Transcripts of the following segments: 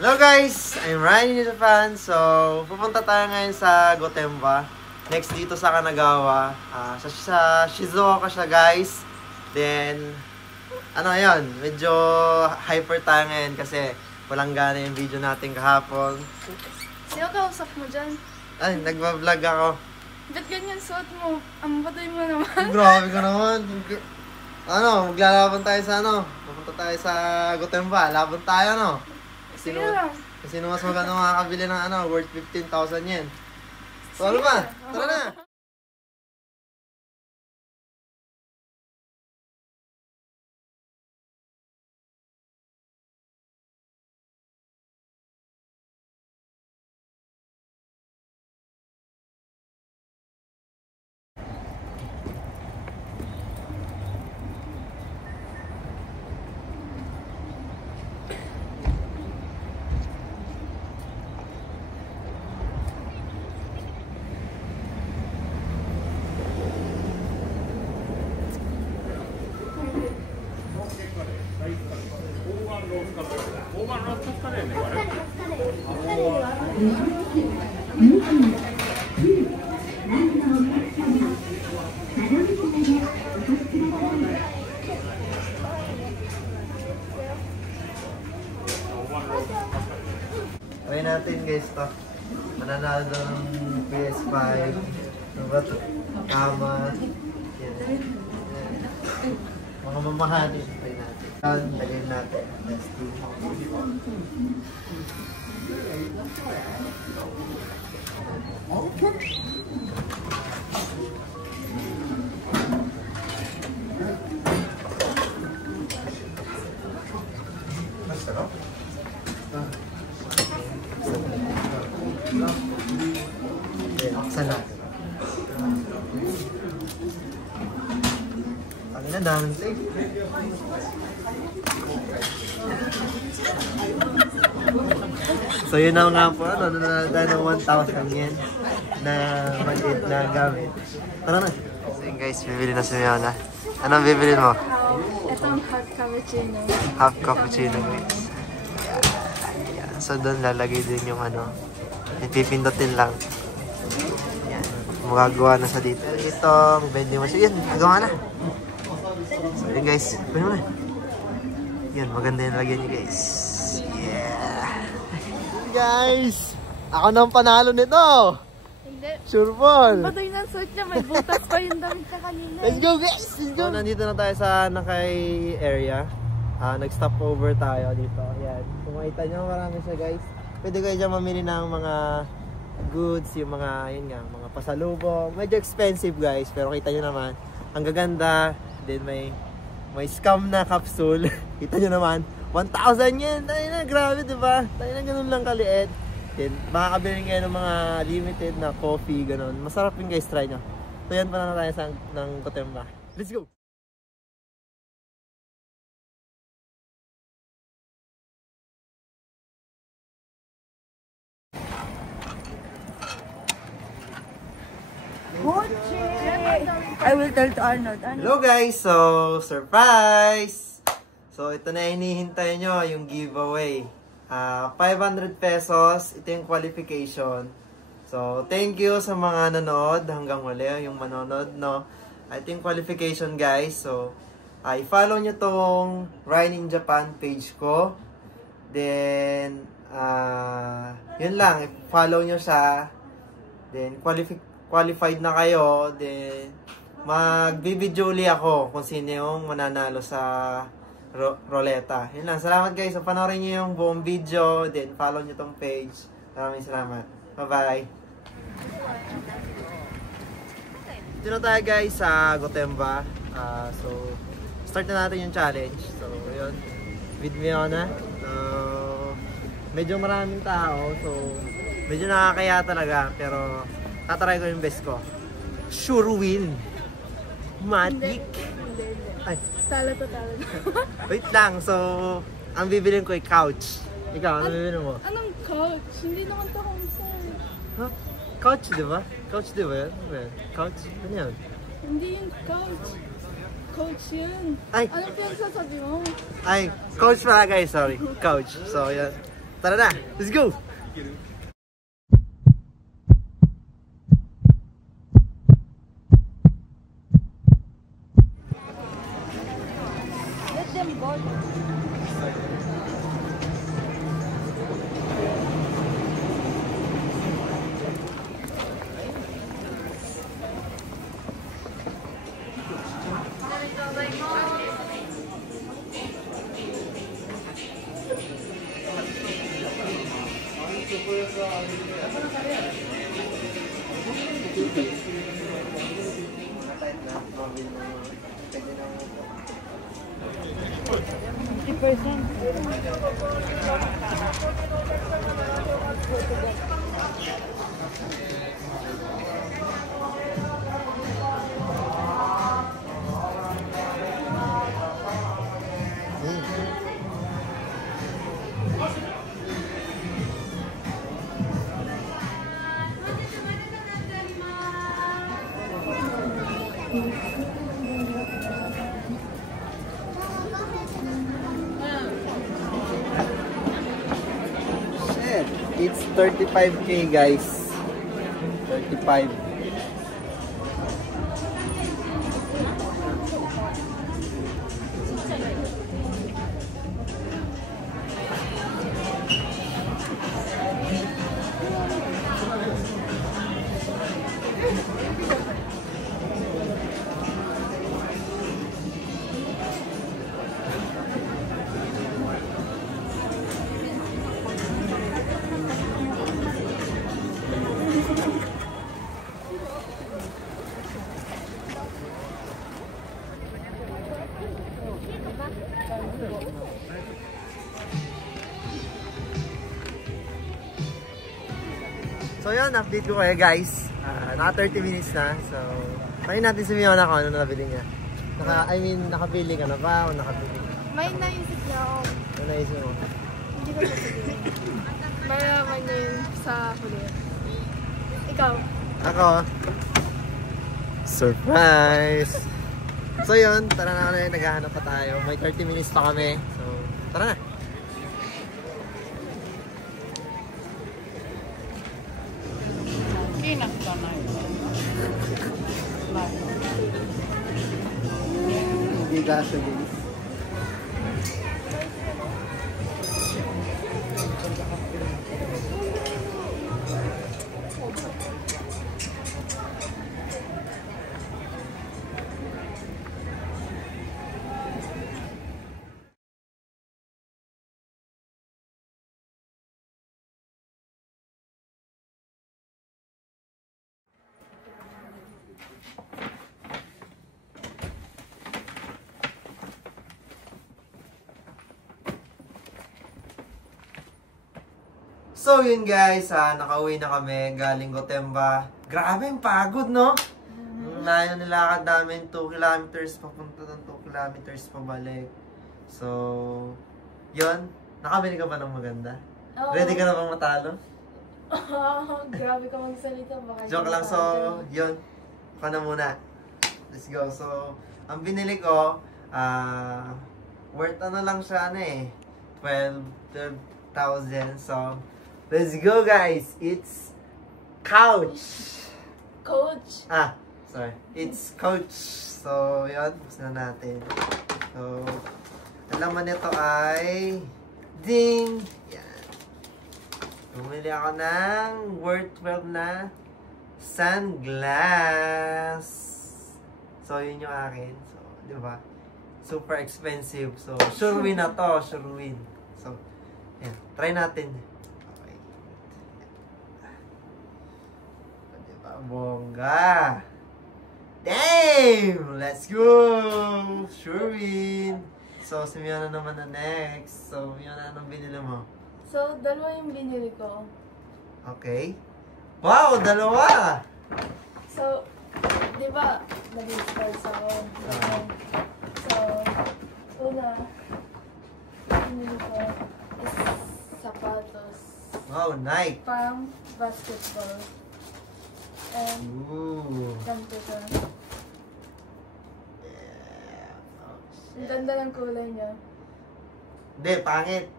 Hello guys! I'm Ryan in Japan. So, pupunta tayo ngayon sa Gotemba. Next dito sa Kanagawa. Sa Shizuoka siya guys. Then, ano yun, medyo hyper tayo ngayon kasi walang gana yung video natin kahapon. Sino kausap mo dyan? Ay, nagbablog ako. Ba't ganyan suot mo? Ang patay mo naman. Grabe ka naman. Ano, maglalaban tayo sa ano. Pupunta tayo sa Gotemba. Laban tayo, no? Sige lang. Sino mas maganda makakabili ng ano, worth 15,000 yen. So, ano ba? Tara na! Try natin guys to. Mananalo ng PS5. Kama. Yan. Mga mamahalin. Try natin. Lagyan natin. Testing. Sana. Ang ina daming tape. So yun na nga po, ano, nanalo ng 1,000 yen na maliit na gamit. Tara na. So yun guys, bibili na si Miona. Anong bibili mo? Itong hot cappuccino. Half cappuccino guys. Yeah. So doon lalagay din yung ano, ipipindutin lang. Yan, magagawa na sa dito. Ito, vending machine. Yan, magawa na. So yun guys, pwede mo na. Yan, maganda yung lagyan niyo guys. Yeah. Guys, ako nang panalo nito. Hindi. Sure ball. Patay na suot niya. May butas pa yung damit niya kanina. Let's go guys! Let's go! So, nandito na tayo sa Nakay area. Nag-stop over tayo dito. Yan. Kung makita nyo, marami siya guys. Pwede kayo dyan mamili ng mga goods, yung mga, yun nga, mga pasalubong. Medyo expensive guys, pero kita nyo naman, ang gaganda. Then may scam na capsule. Kita nyo naman, 1,000 yen! Tayo na, grabe diba? Tayo na ganun lang kaliit. Then, makakabili kayo ng mga limited na coffee, ganun. Masarap yun guys, try nyo. So yan pa na tayo ng Gotemba. Let's go! I will tell to Arnold. Hello guys! So, surprise! So, ito na hinihintay nyo, yung giveaway. 500 pesos, ito yung qualification. So, thank you sa mga nanood hanggang huli, yung manonood, no? Ito yung qualification guys. So, i-follow nyo tong Ryan in Japan page ko. Then, yun lang, i-follow nyo siya. Then, qualified na kayo. Then, magbibidyo uli ako kung sino yung mananalo sa roleta. Yun lang. Salamat guys. So, panoorin nyo yung buong video. Then, follow nyo tong page. Maraming salamat. Bye-bye. Dito na tayo guys sa Gotemba. So, start na natin yung challenge. So, yun. With Miona. Medyo maraming tao. So, medyo nakakaya talaga. Pero, tatry ko yung best ko. Sure win. Matik. Ay. Talo. Wait lang. So, ang bibilin ko ay couch. Ikaw, ano bibilin mo? Anong couch? Hindi naman ito concert. Huh? Couch, di ba? Couch, di ba yan? Couch? Ano yan? Hindi yung couch. Coach yun. Ay. Anong pinagsasabi mo? Ay, coach pala guys, sorry. Couch. So, yan. tara na. Let's go! Let them go. Shit, it's 35k guys. 35. So yun, update ko kayo guys. Naka 30 minutes na. So, tayo natin si Miona kung ano nabili niya. Nakabili ka na ba o nakabili? May naisip niya ako. Ano naisip mo? Hindi ko sasabihin. Mayaman niya yun sa huli. Ikaw? Ako. Surprise! So yun, tara na kami. Naghahanap pa tayo. May 30 minutes pa kami. So, tara na. Hindi kasi guys. So yun guys, nakauwi na kami galing Gotemba. Grabe yung pagod, no? Layo nilakad namin 2 kilometers papunta ng 2 kilometers pabalik. So, yun. Nakabili ka ba ng maganda? Oo. Ready ka na bang matalo? Grabe ka magsalita. Baka Joke lang. So, yun. Ako na muna. Let's go. So, ang binili ko, worth ano lang siya, 12,000. So, let's go guys! It's couch! Coach! Sorry. It's couch. So, yun. Buksan na natin. So, ang laman nito ay ding! Yan. Bumili ako ng worth 12 na sunglass. So, yun yung akin. So, di ba? Super expensive. So, sure win na to. Sure win. So, yan. Try natin. Okay. Di ba? Bongga! Damn! Let's go! Sure win! So, si Miona naman na next. So, Miona, anong binili mo? So, dalawa yung binili ko. Okay. Wow! Dalawa! So, di ba, nag-sports ako. So, una, binili ko is sapatos. Wow, Nike! Pang basketball. And, Ooh! ganito to. Yeah. Oh, Ang shit. ganda ng kulay niya. Hindi, pangit.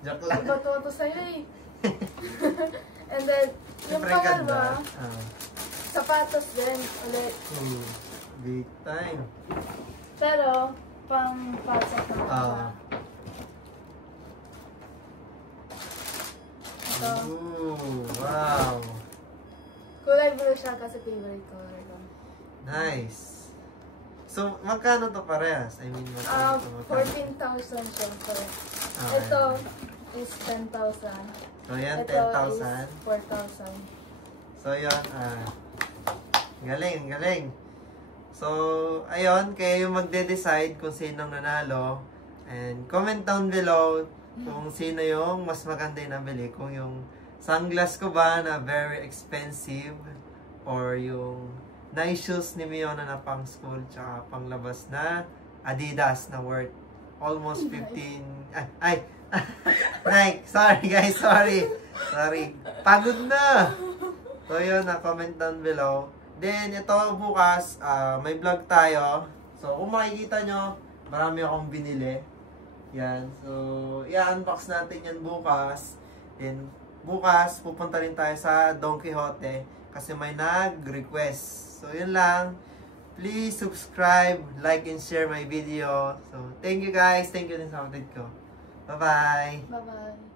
Joke lang. Iba to sa'yo eh. And then, yung Siyempre, pangalawa, ganda. sapatos din ulit. Big time. Pero, pang pasok naman siya. Ito. Ooh, wow. Kulay blue siya kasi favorite color ko. Nice. So, magkano to parehas? I mean, magkano to? 14,000 syempre. Okay. Ito is 10,000. So, yan, Ito 10,000. is 4,000. So, yun, galing, galing. So, ayun, kayo yung magde-decide kung sinong nanalo. And comment down below kung sino yung mas maganda yung nabili. Kung yung sunglass ko ba na very expensive or yung nice shoes ni Miona na pang school tsaka pang labas na Adidas na worth almost 15... Ay! Nike! Sorry guys, sorry! Sorry. Pagod na! So yun, comment down below. Then, ito bukas, may vlog tayo. So, kung makikita nyo, marami akong binili. Yan. So, i-unbox natin yan bukas. Then, bukas, pupunta rin tayo sa Don Quijote kasi may nag-request. So, yun lang. Please subscribe, like, and share my video. So, thank you guys. Thank you din sa update ko. Bye-bye! Bye-bye!